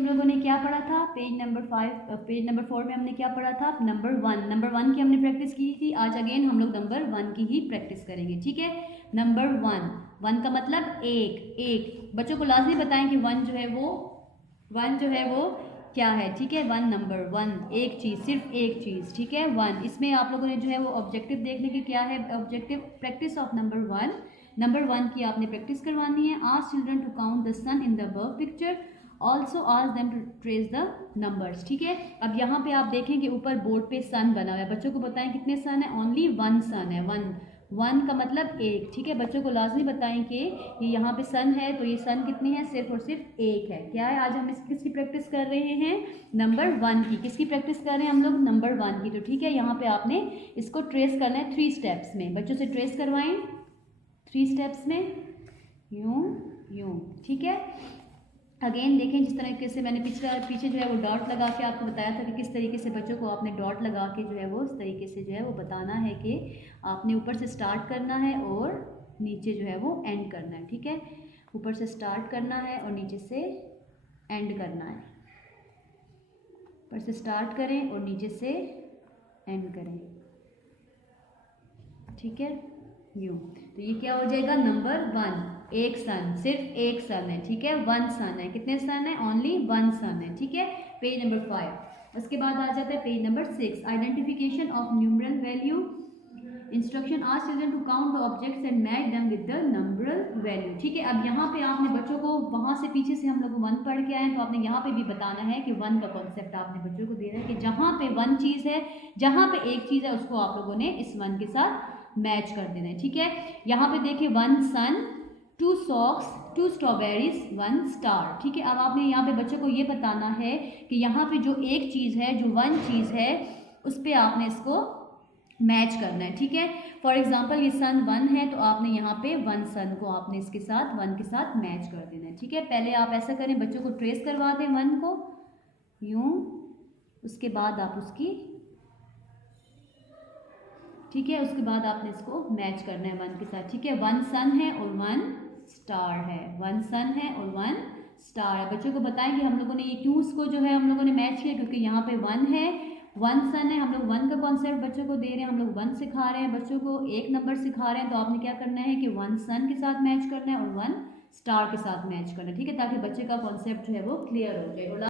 हम लोगों ने क्या पढ़ा था, पेज नंबर 4 में हमने क्या पढ़ा था, नंबर 1 की हमने प्रैक्टिस की थी। आज अगेन हम लोग नंबर 1 की ही प्रैक्टिस करेंगे, ठीक है। नंबर 1 का मतलब एक। बच्चों को लाजमी बताएं कि 1 जो है वो क्या है, ठीक है। 1 नंबर 1 एक चीज़, सिर्फ एक चीज़, ठीक है। 1 इसमें आप लोगों ने जो है वो ऑब्जेक्टिव देखने की क्या है, ऑब्जेक्टिव प्रैक्टिस ऑफ नंबर 1 की आपने प्रैक्टिस करवानी है। Ask children to count the sun in the above picture, also ask them to trace the numbers, ठीक है। अब यहाँ पे आप देखें कि ऊपर बोर्ड पे सन बना हुआ है, बच्चों को बताएं कितने सन है, ओनली 1 सन है। 1 का मतलब एक, ठीक है। बच्चों को लाजमी बताएं कि ये यहाँ पे सन है तो ये सन कितनी है, सिर्फ और सिर्फ एक है। क्या है, आज हम किसकी प्रैक्टिस कर रहे हैं, नंबर 1 की। किसकी प्रैक्टिस कर रहे हैं हम लोग, नंबर 1 की। तो ठीक है, यहाँ पे आपने इसको ट्रेस करना है 3 स्टेप्स में। बच्चों से ट्रेस करवाएं 3 स्टेप्स में, यूं, ठीक है। अगेन देखें, जिस तरीके से मैंने पीछे जो है वो डॉट लगा के आपको बताया था कि किस तरीके से बच्चों को आपने डॉट लगा के जो है वो उस तरीके से जो है वो बताना है कि आपने ऊपर से स्टार्ट करना है और नीचे जो है वो एंड करना है, ठीक है। ऊपर से स्टार्ट करना है और नीचे से एंड करना है। ऊपर से स्टार्ट करें और नीचे से एंड करें, ठीक है, यूँ। तो ये क्या हो जाएगा, नंबर 1 एक सन, सिर्फ एक सन है, ठीक है। 1 सन है, कितने सन है, ओनली 1 सन है, ठीक है। Page number 5। उसके बाद आ जाता है page number 6, identification of numeral value. Instruction, ask children to count the objects and match them with the numeral value, ठीक है। अब यहाँ पे आपने बच्चों को वहाँ से पीछे से हम लोग 1 पढ़ के आए हैं, तो आपने यहाँ पे भी बताना है कि 1 का कॉन्सेप्ट आपने बच्चों को दे रहा है कि जहाँ पे 1 चीज़ है, जहाँ पे एक चीज़ है, उसको आप लोगों ने इस 1 के साथ मैच कर देना है, ठीक है। यहाँ पे देखिए 1 सन, 2 सॉक्स, 2 स्ट्रॉबेरीज, 1 स्टार, ठीक है। अब आपने यहाँ पे बच्चों को ये बताना है कि यहाँ पे जो एक चीज़ है, जो 1 चीज़ है, उस पर आपने इसको मैच करना है, ठीक है। फॉर एग्जाम्पल ये सन 1 है तो आपने यहाँ पे 1 सन को आपने इसके साथ 1 के साथ मैच कर देना है, ठीक है। पहले आप ऐसा करें, बच्चों को ट्रेस करवा दें 1 को यूं, उसके बाद आप उसकी, ठीक है, उसके बाद आपने इसको मैच करना है 1 के साथ, ठीक है। 1 सन है और 1 स्टार है, 1 सन है और 1 स्टार है। बच्चों को बताएं कि हम लोगों ने ये 2 को जो है हम लोगों ने मैच किया क्योंकि यहाँ पे 1 है, 1 सन है, हम लोग 1 का कॉन्सेप्ट बच्चों को दे रहे हैं, हम लोग 1 सिखा रहे हैं, बच्चों को एक नंबर सिखा रहे हैं, तो आपने क्या करना है कि 1 सन के साथ मैच करना है और 1 स्टार के साथ मैच करना है, ठीक है, ताकि बच्चे का कॉन्सेप्ट जो है वो क्लियर हो जाए।